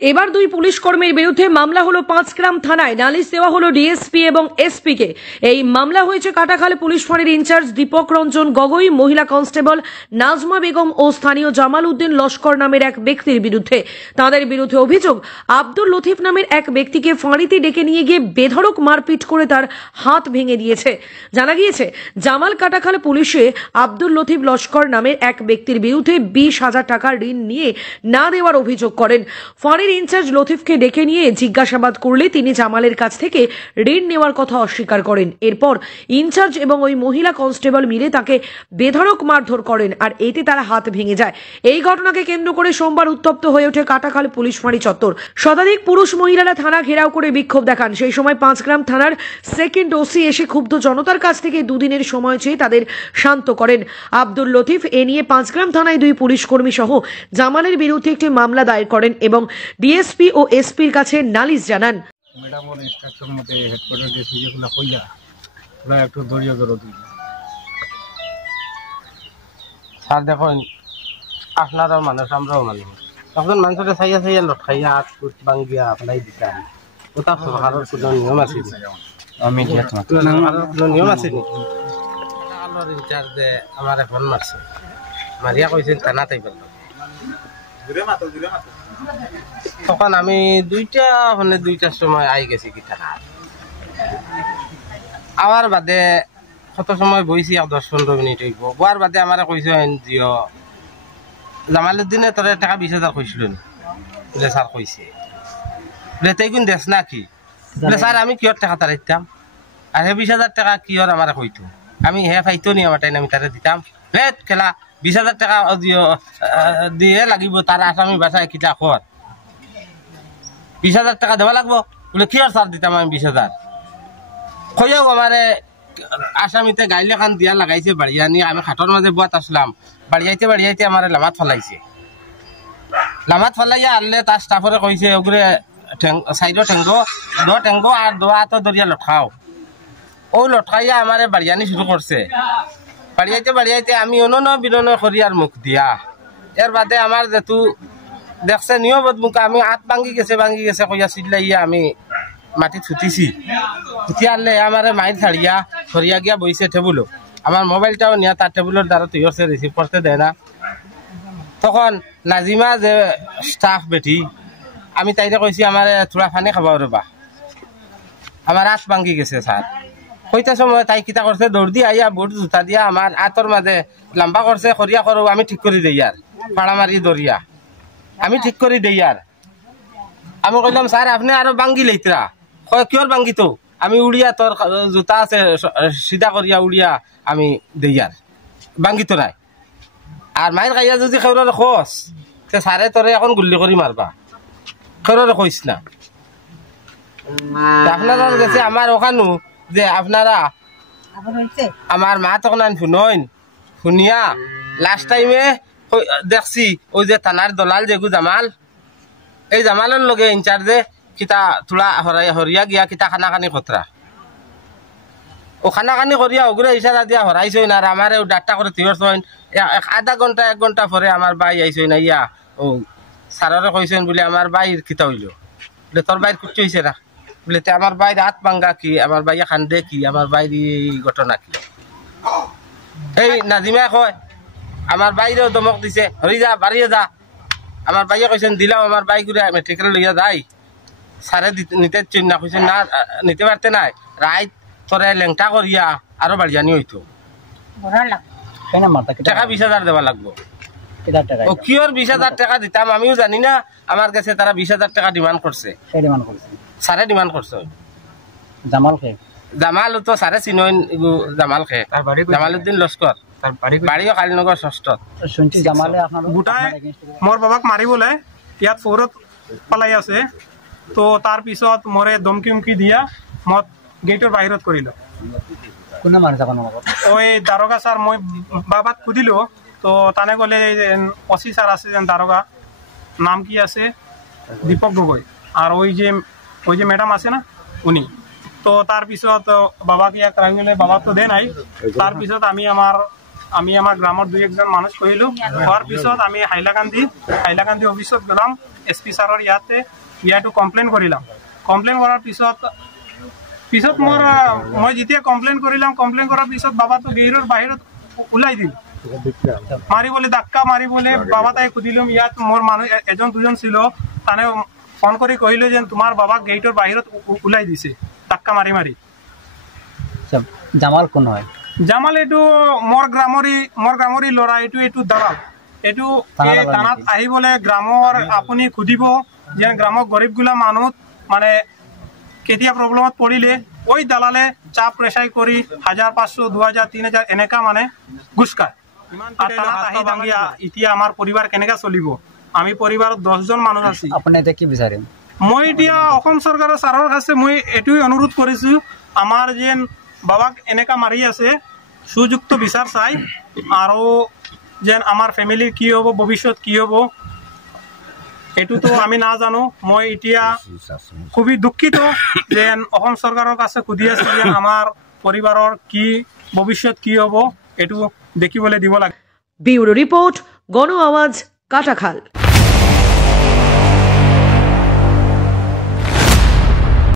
এবার দুই পুলিশ কর্মীর বিরুদ্ধে মামলা হলো পাঁচগ্রাম থানায়। নালিশ দেওয়া হলো ডিএসপি এবং এসপি কে। এই মামলা হয়েছে কাটাখাল পুলিশ ফাঁড়ির ইনচার্জ দীপক রঞ্জন গগৈ, মহিলা কনস্টেবল নাজমা বেগম ও স্থানীয় জামাল উদ্দিন লস্কর নামের এক ব্যক্তির বিরুদ্ধে। তাদের বিরুদ্ধে অভিযোগ, আব্দুল লতিফ নামের এক ব্যক্তিকে ফাঁড়িতে ডেকে নিয়ে গিয়ে বেধড়ক মারপিট করে তার হাত ভেঙে দিয়েছে। জানা গিয়েছে, জামাল কাটাখাল পুলিশে আব্দুল লতিফ লস্কর নামের এক ব্যক্তির বিরুদ্ধে 20,000 টাকার ঋণ নিয়ে না দেওয়ার অভিযোগ করেন। ফাঁড়ির ইনচার্জ লতিফকে ডেকে নিয়ে জিজ্ঞাসাবাদ করলে তিনি জামালের কাছ থেকে ঋণ নেওয়ার কথা অস্বীকার করেন। এরপর ইনচার্জ এবং ওই মহিলা কনস্টেবল মিলে তাকে বেধড়ক মারধর করেন, আর এতে তার হাত ভেঙে যায়। এই ঘটনাকে কেন্দ্র করে সোমবার উত্তপ্ত হয়ে ওঠে কাটাখাল পুলিশ ফাঁড়ি চত্বর। শতাধিক পুরুষ মহিলারা থানা ঘেরাও করে বিক্ষোভ দেখান। সেই সময় পাঁচগ্রাম থানার সেকেন্ড ওসি এসে ক্ষুব্ধ জনতার কাছ থেকে দুদিনের সময় চেয়ে তাদের শান্ত করেন। আব্দুল লতিফ এ নিয়ে পাঁচগ্রাম থানায় দুই পুলিশ কর্মী সহ জামালের বিরুদ্ধে একটি মামলা দায়ের করেন এবং ডিএসপি ও এসপির কাছে নালিশ জানান। ম্যাডাম ওর ইনস্ট্রাকশন মতে হেডকোয়ার্টার ডিএসপি যেগুলো কইলা ওরা একটু ধৈর্য ধরো দিই। স্যার দেখুন, আপনারাও মানুষ, আমরাও মানুষ। তখন মানুষের চাইয়া চাইয়া লটকাইয়া হাত ফুট ভাঙিয়া আপনাই দিতাম। ওটা সরকারের কোনো নিয়ম আছে? কোনো নিয়ম আছে নি? ইনচার্জে আমার ফোন মারছে, মারিয়া কইছেন থানা তাইবার। তখন আমি দুইটার সময় আই গেছি কি থানা। আবার বাদে কত সময় বইছি, 10-15 মিনিট হইব। বোয়ার বাদে আমার কইছেন জিও জামালুদ্দিনে তোর টাকা 20,000 কইছিল বলে। স্যার কইছে বলে তাই কোন দেশ না কি বলে। স্যার আমি কিয়র টাকা তার দিতাম, আর হে 20,000 টাকা কিয়র আমার কইতো, আমি হে পাইতো নি আমার টাইম আমি তারে দিতাম। রেট খেলা 20,000 টাকা দিয়ে লাগিব তার আসামি বাসায় কিতা খর 20,000 টাকা দেওয়া লাগবো বলে। কিয়র স্যার দিতাম আমি 20,000? কইয়াও আমারে আসামিতে গাইলে খান দিয়া লাগাইছে বাড়িয়া নিয়ে। আমি খাটর মাঝে বুয়াত আসলাম, বাড়িয়াইতে আমার লামাত ফেলাইছে। লামাত ফেলাইয়া আনলে তার স্টাফরে কইছে ওগুলো সাইডও ঠেঙ্গো আর দোয়া তো দরিয়া লটকাও। ও লটকাইয়া আমার বাড়িয়ানি শুরু করছে। বাড়িয়াইতে আমি অনন বিনন করি আর মুখ দিয়া। এর বাদে আমার যেহেতু দেখছে নিয়মত মুখ আমি হাত ভাঙি গেছে কইয়া চিল্লাইয়া আমি মাটি ছুটিছি। ছুটি আনলে আমার মাইর ছাড়িয়া সরিয়া গিয়া বইছে টেবুলো। আমার মোবাইলটাও নিয়ে তার টেবুলের দ্বারা তুই হচ্ছে রিসিভ করতে দেয় না। তখন নাজিমা যে স্টাফ বেটি, আমি তাইরে কইছি আমার থোড়া ফানি খাবা রবা, আমার হাত ভাঙি গেছে স্যার। কইতে সময় তাই কিতা করছে, দৌড় দিয়ে আইয়া বুট জুতা দিয়া আমার হাতর মাঝে লম্বা করছে। খরিয়া করো আমি ঠিক করে দেই আর পাড়া মারি দরিয়া আমি ঠিক করে দেই আর। আমি কইলাম স্যার আপনি আরো ভাঙ্গি লইতরা। কিয়র ভাঙ্গি তো? আমি উড়িয়া তোর জুতা আছে সিধা করিয়া উড়িয়া আমি দেই আর ভাঙ্গি তো নাই। আর মায়ের গাইয়া যদি খেউরে খোঁজ সে সারে তোরে এখন গুল্লি করে মারবা, খেউরে কইস না। আপনারা গেছে আমার ওখানো যে আপনারা আমার মা তখন শুনিয়া লাস্ট টাইমে দেখছি ওই যে থানার দলাল যেগু জামাল, এই জামালের লগে ইনচার্জে কিতা থোড়া হরিয়া গিয়া কিতা খানাখানি খতরা। ও খানাখানি করিয়া ওগুলো ইশারা দিয়া হরাইছই না। আর আমার ডাক্তা করে তিহরছইন। আধা ঘন্টা 1 ঘন্টা পরে আমার বাই আইছই না। ইয়া ও সাররে কইছেন বলে আমার বাইর কিতা হইল বলে তোর বাইর কুচি হয়েছে না বলে। আমার বাইর হাত ভাঙ্গা কি, আমার বাইয়া খান্দে কি, আমার বাইর এই ঘটনা কি? এই নাজিমা কয় আমার বাইরেও দমক দিছে, হরি যা বাড়িয়ে যা। আমার বাইয়া কইছেন দিলাম, আমার বাই ঘুরে মেট্রিকেল লইয়া যাই। সারে নিতে চিন্তা কইছেন না, নিতে পারতে নাই। রাইত তোরে লেংটা করিয়া আরো বাড়িয়ানি হইতো টাকা 20,000 দেওয়া লাগবো। ও কিয়র 20,000 টাকা দিতাম আমিও জানি না। আমার কাছে তারা 20,000 টাকা ডিমান্ড করছে। সারে ডিমান্ড করছে। জামাল তো সারে চিনইন জামাল খে, জামালউদ্দিন লস্কর, বাড়িও কালীনগর 6ত। শুনছি জামালে গোটাই মোর বাবাক মারিবলে ইয়াত ফৌরত পলাই আছে। তো তার পিছত মরে ধমকি উমকি দিয়া মত গেটৰ বাহিৰত কৰিল। কোনে মারে যাবা? ওই দারোগা স্যার মই বাবাক সুধিলো, তো তানে কলে ওসি স্যার আছে যেন দারোগা, নাম কি আছে দীপক গগৈ, আর ওই যে ম্যাডাম আছে না উনি। তো তার পিছত বাবাকে এক রাঙিলে বাবা তো দে নাই। তার পিছত আমি আমার আমি আমার গ্রামের দুই একজন মানুষ কহিলো হওয়ার পিছত আমি হাইলাকান্দি অফিসত গেলাম SP স্যারের ইয়াতে কমপ্লেইন করিলাম কমপ্লেইন করার পিছত মই যেতিয়া কমপ্লেইন করার পিছত বাবা তো গেইৰৰ বাহিৰত ওলাই দিল মারি বলে ধাক্কা মারি বলে বাবা তাই সুধিলাম ইয়াত মোর মানুষ এজন দুজন ছিল তানে ফোন করে কহিল যে তোমার বাবা গেইটৰ বাহিৰত ওলাই দিছে ধাক্কা মাৰি জামাল কোন হয় জামাল এইটো মোৰ গ্ৰামৰি ল'ৰা এইটো দালাল এইটো থানাত আহি বলে গ্ৰামৰ আপুনি সুধিব যে গ্ৰামৰ গৰীবগুলা মানুহ মানে কেতিয়া প্ৰব্লেমত পৰিলে ওই দালালে চাপ প্ৰেছাই কৰি 1500 2000 3000 এনেকা মানে ঘুষ খায় এতিয়া আমাৰ পৰিবাৰ কেনেকা চলিব আমি পৰিবাৰত 10 জন মানুহ আছি আপুনি এতিয়া কি বিচাৰিম মই এতিয়া অসম চৰকাৰৰ ছাৰৰ কাছে মই এটোই অনুৰোধ কৰিছো আমাৰ যেন বাবাক এনেকা মাৰি আছে সুযুক্ত বিচাৰ চাই আৰু যেন আমাৰ ফ্যামিলিৰ কি হ'ব ভৱিষ্যত কি হ'ব এটু তো আমি না জানো মই এতিয়া খুবই দুঃখিত যেন অসম চৰকাৰৰ কাছে খুদি আছে যেন আমাৰ পৰিবাৰৰ কি ভৱিষ্যত কি হ'ব এটু দেখিবলৈ দিব লাগে ব্যুৰো ৰিপোৰ্ট গণ আওয়াজ কাটাখাল।